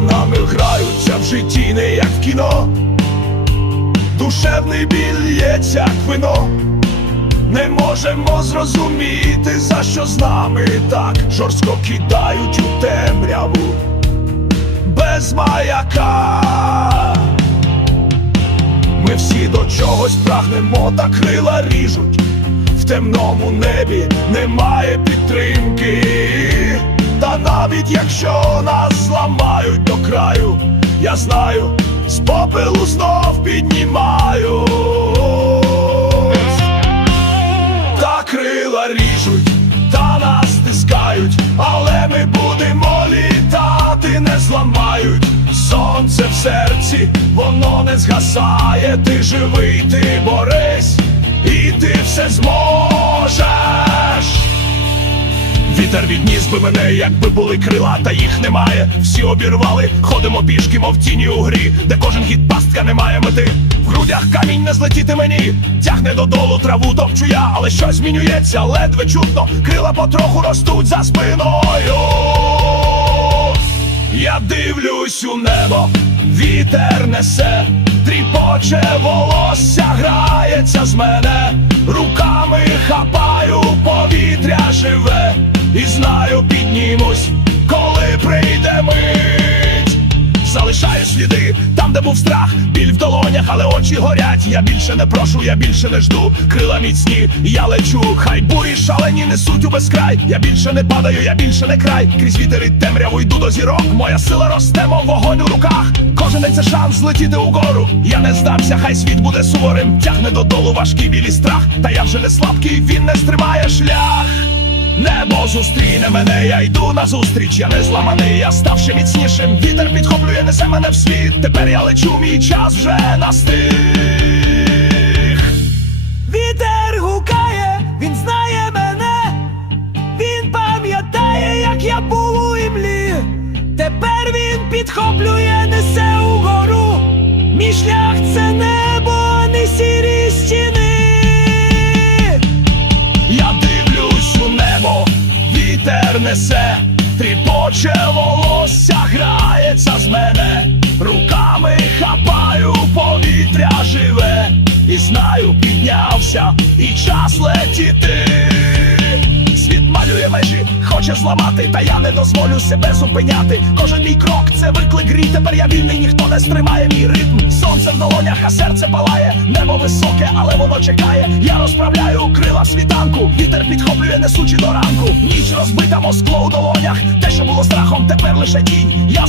нами граються в житті, не як в кіно. Душевний біль лється, як вино. Не можемо зрозуміти, за що з нами так жорстко кидають у темряву без маяка. Ми всі до чогось прагнемо, та крила ріжуть. В темному небі немає підтримки. Та навіть якщо нас зламають до краю, я знаю, з попелу знов піднімаю. Та крила ріжуть, та нас стискають, але ми будемо літати, не зламають. Сонце в серці, воно не згасає, ти живий, ти борись, і ти все зможеш. Вітер відніс би мене, якби були крила, та їх немає. Всі обірвали, ходимо пішки, мов тіні у грі, де кожен хід пастка не має мети. В грудях камінь не злетіти мені, тягне додолу траву топчу я, але щось змінюється, ледве чутно, крила потроху ростуть за спиною. Я дивлюсь у небо, вітер несе, тріпоче волосся, грається з мене, руками хапаю, піднімусь, коли прийде мить. Залишаю сліди там, де був страх, біль в долонях, але очі горять. Я більше не прошу, я більше не жду. Крила міцні, я лечу. Хай бурі шалені несуть у безкрай. Я більше не падаю, я більше не край. Крізь вітер і темряву йду до зірок. Моя сила росте, мов вогонь у руках. Кожен день це шанс злетіти угору. Я не здамся, хай світ буде суворим. Тягне додолу важкий білий страх. Та я вже не слабкий, він не стримає шлях. Небо зустріне мене, я йду назустріч, я не зламаний, я став ще міцнішим. Вітер підхоплює, несе мене в світ. Тепер я лечу, мій час вже настиг. Вітер гукає, він знає мене, він пам'ятає, як я був у імлі. Тепер він підхоплює, несе угору. Мій шлях це небо, несе, тріпоче волосся, грається з мене, руками хапаю, повітря живе, і знаю, піднявся, і час летіти. Межі, хоче зламати, та я не дозволю себе зупиняти. Кожен мій крок це виклик грі. Тепер я вільний, ніхто не стримає мій ритм. Сонце в долонях, а серце палає. Небо високе, але воно чекає. Я розправляю крила світанку. Вітер підхоплює, несучи до ранку. Ніч розбита, москло у долонях. Те, що було страхом, тепер лише тінь. Я